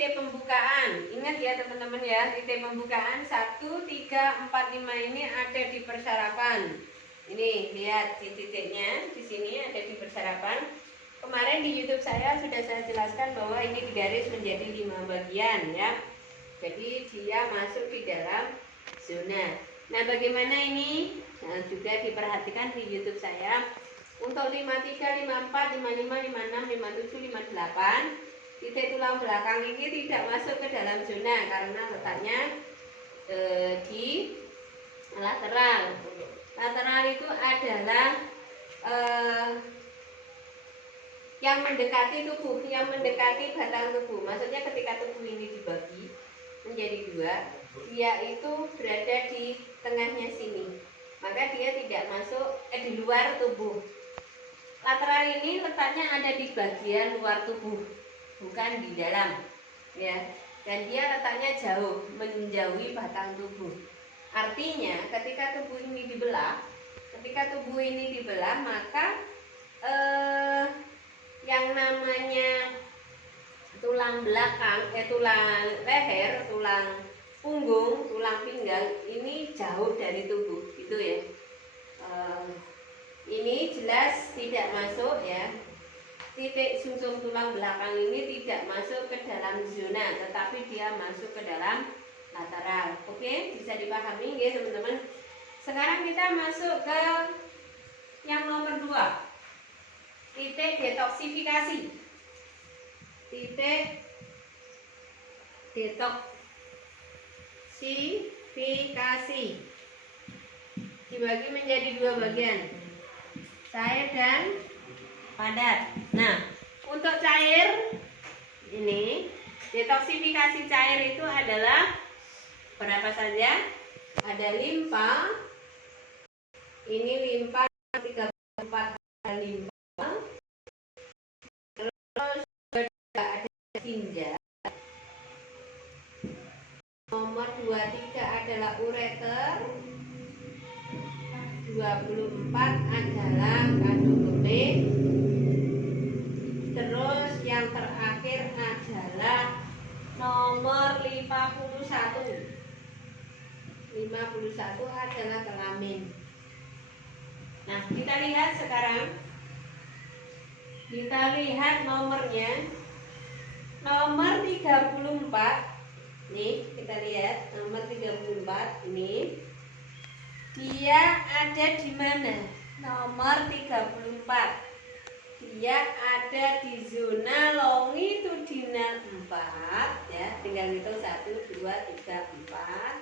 titik pembukaan. Ingat ya teman-teman ya, titik pembukaan 1, 3, 4, 5 ini ada di persarapan. Ini lihat titiknya di sini ada di persarapan. Kemarin di YouTube saya sudah saya jelaskan bahwa ini digaris menjadi 5 bagian ya. Jadi dia masuk di dalam zona. Nah, bagaimana ini? Nah, juga diperhatikan di YouTube saya. Untuk 53, 54, 55, 56, 57, 58, titik tulang belakang ini tidak masuk ke dalam zona karena letaknya di lateral. Lateral itu adalah yang mendekati tubuh, yang mendekati batang tubuh. Maksudnya ketika tubuh ini dibagi menjadi 2, dia itu berada di tengahnya sini. Maka dia tidak masuk di luar tubuh. Lateral ini letaknya ada di bagian luar tubuh, bukan di dalam, ya. Dan dia letaknya jauh, menjauhi batang tubuh. Artinya, ketika tubuh ini dibelah, maka yang namanya tulang belakang, tulang leher, tulang punggung, tulang pinggang ini jauh dari tubuh, gitu ya. Ini jelas tidak masuk ya. Titik sumsum tulang belakang ini tidak masuk ke dalam zona, tetapi dia masuk ke dalam lateral. Oke, bisa dipahami ya teman-teman. Sekarang kita masuk ke yang nomor 2. Titik detoksifikasi. Titik detoksifikasi dibagi menjadi 2 bagian, cair dan padat. Nah, untuk cair ini, detoksifikasi cair itu adalah berapa saja? Ada limpa. Ini limpa 34 limpa. Terus ada ginjal. Nomor 23 adalah ureter. 24 adalah kandung kemih. Terus yang terakhir adalah nomor 51. 51 adalah kelamin. Nah, kita lihat sekarang. Kita lihat nomornya. Nomor 34. Nih, kita lihat nomor 34 ini. Dia ada di mana? Nomor 34. Dia ada di zona longitudinal 4 ya. Tinggal hitung 1 2 3 4.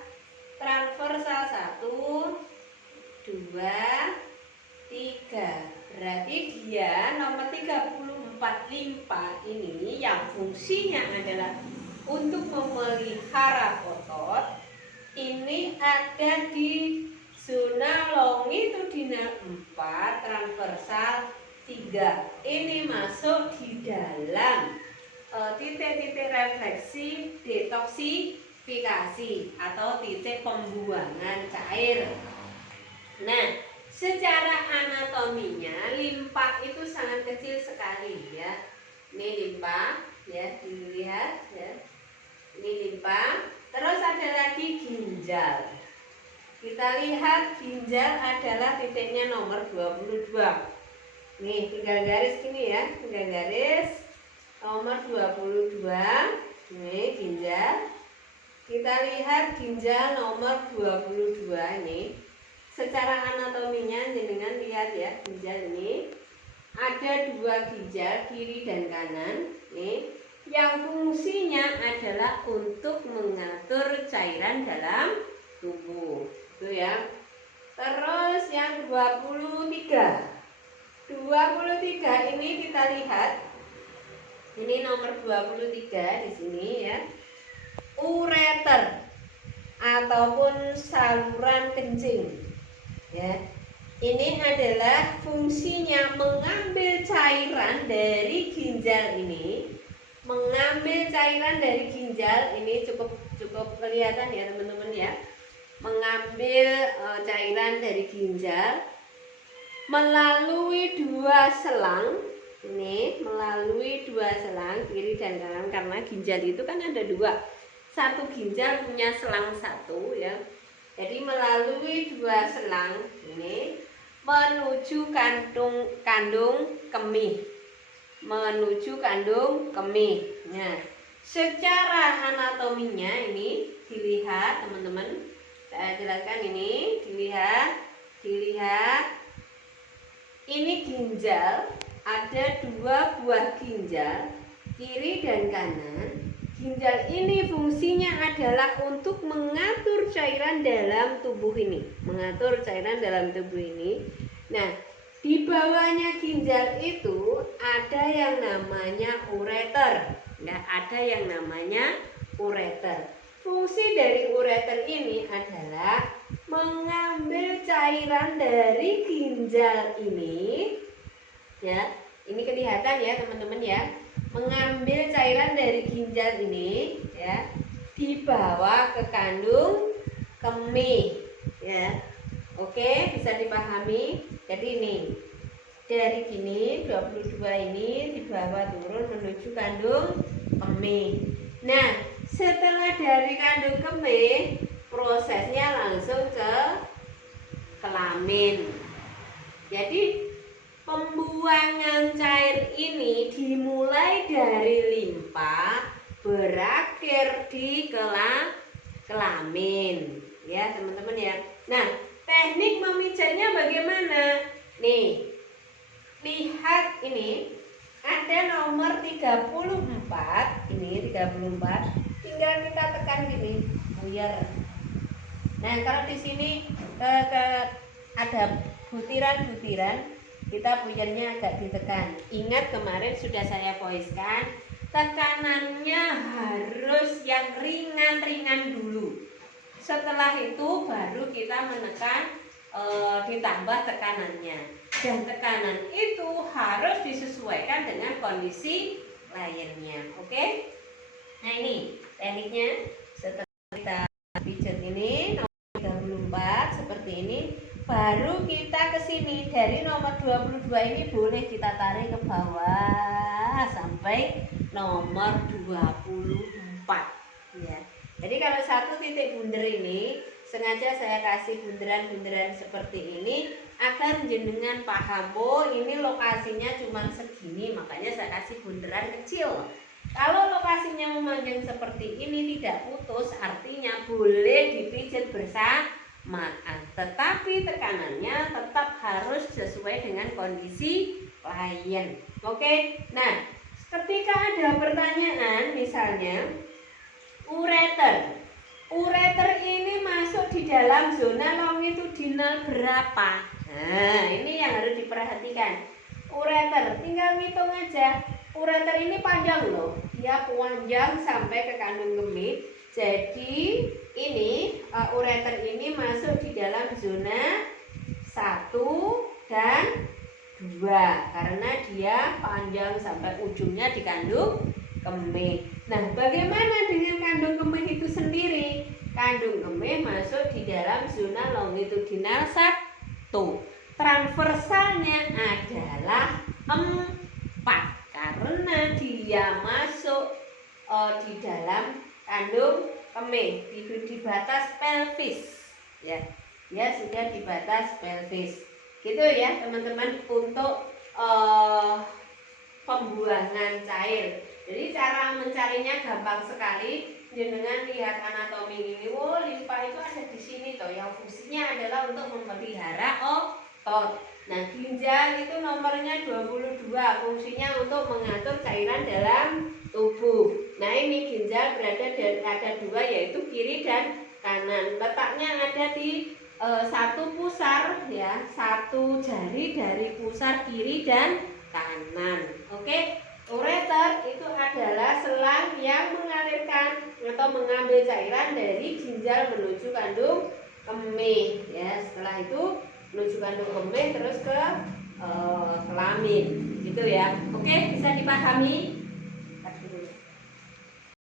Transversal 1 2 3. Berarti dia nomor 34 limpa ini yang fungsinya adalah untuk memelihara otot. Ini ada di zona longitudinal 4, transversal 3. Ini masuk di dalam titik-titik refleksi detoksifikasi atau titik pembuangan cair. Nah, secara anatominya limpa itu sangat kecil sekali ya. Ini limpa ya, dilihat ya. Ini limpa. Terus ada lagi ginjal. Kita lihat ginjal adalah titiknya nomor 22. Nih, tinggal garis gini ya, tinggal garis nomor 22. Nih, ginjal. Kita lihat ginjal nomor 22 ini. Secara anatominya jenengan lihat ya, ginjal ini ada 2 ginjal, kiri dan kanan. Nih, yang fungsinya adalah untuk mengatur cairan dalam tubuh. Itu ya. Terus yang 23. 23 ini kita lihat. Ini nomor 23 di sini ya. Ureter ataupun saluran kencing. Ya. Ini adalah fungsinya mengambil cairan dari ginjal ini. Mengambil cairan dari ginjal ini cukup kelihatan ya teman-teman ya. Mengambil cairan dari ginjal melalui 2 selang ini melalui dua selang kiri dan kanan, karena ginjal itu kan ada dua, satu ginjal punya selang satu ya. Jadi melalui dua selang ini menuju kandung kemih, menuju kandung kemih. Nah, secara anatominya ini dilihat teman-teman, saya jelaskan ini, dilihat ini ginjal, ada dua buah ginjal kiri dan kanan. Ginjal ini fungsinya adalah untuk mengatur cairan dalam tubuh ini, mengatur cairan dalam tubuh ini. Nah, di bawahnya ginjal itu ada yang namanya ureter. Nah, ada yang namanya ureter. Fungsi dari ureter ini adalah mengambil cairan dari ginjal ini. Ya, ini kelihatan ya teman-teman ya. Mengambil cairan dari ginjal ini ya, dibawa ke kandung kemih ya. Oke, bisa dipahami. Jadi ini dari sini 22 ini dibawa turun menuju kandung kemih. Nah, setelah dari kandung kemih, prosesnya langsung ke kelamin. Jadi pembuangan cair ini dimulai dari limpa, berakhir di kelamin ya teman-teman ya. Nah, teknik memijatnya bagaimana? Nih, lihat ini ada nomor 34, ini 34, tinggal kita tekan gini, buyar. Nah, kalau di sini ada butiran-butiran, kita buyarnya agak ditekan. Ingat kemarin sudah saya voice-kan, tekanannya harus yang ringan-ringan dulu. Setelah itu baru kita menekan, ditambah tekanannya. Dan tekanan itu harus disesuaikan dengan kondisi lainnya. Oke? Nah, ini tekniknya. Setelah kita pijat ini nomor 34 seperti ini, baru kita ke sini. Dari nomor 22 ini boleh kita tarik ke bawah sampai nomor 24 ya. Jadi kalau satu titik bunder ini sengaja saya kasih bunderan-bunderan seperti ini agar jenengan paham, oh ini lokasinya cuma segini, makanya saya kasih bunderan kecil. Kalau lokasinya memanjang seperti ini tidak putus, artinya boleh dipijat bersamaan, tetapi tekanannya tetap harus sesuai dengan kondisi klien. Oke, nah ketika ada pertanyaan misalnya ureter ini masuk di dalam zona longitudinal berapa? Nah, ini yang harus diperhatikan. Ureter, tinggal hitung aja. Ureter ini panjang loh, dia panjang sampai ke kandung kemih. Jadi ini ureter ini masuk di dalam zona 1 dan 2 karena dia panjang sampai ujungnya di kandung kemih. Nah, bagaimana dengan kandung kemih itu sendiri? Kandung kemih masuk di dalam zona longitudinal 1. Transversalnya adalah 4 karena dia masuk di dalam kandung kemih di batas pelvis ya. Ya, sudah di batas pelvis. Gitu ya, teman-teman, untuk pembuangan cair. Jadi cara mencarinya gampang sekali. Jenengan lihat anatomi ini, oh limpa itu ada di sini toh, yang fungsinya adalah untuk memelihara otot. Nah, ginjal itu nomornya 22, fungsinya untuk mengatur cairan dalam tubuh. Nah, ini ginjal ada 2, yaitu kiri dan kanan. Letaknya ada di satu pusar ya, satu jari dari pusar kiri dan kanan. Oke. Ureter itu adalah selang yang mengalirkan atau mengambil cairan dari ginjal menuju kandung kemih ya. Setelah itu menuju kandung kemih terus ke kelamin gitu ya. Oke, bisa dipahami?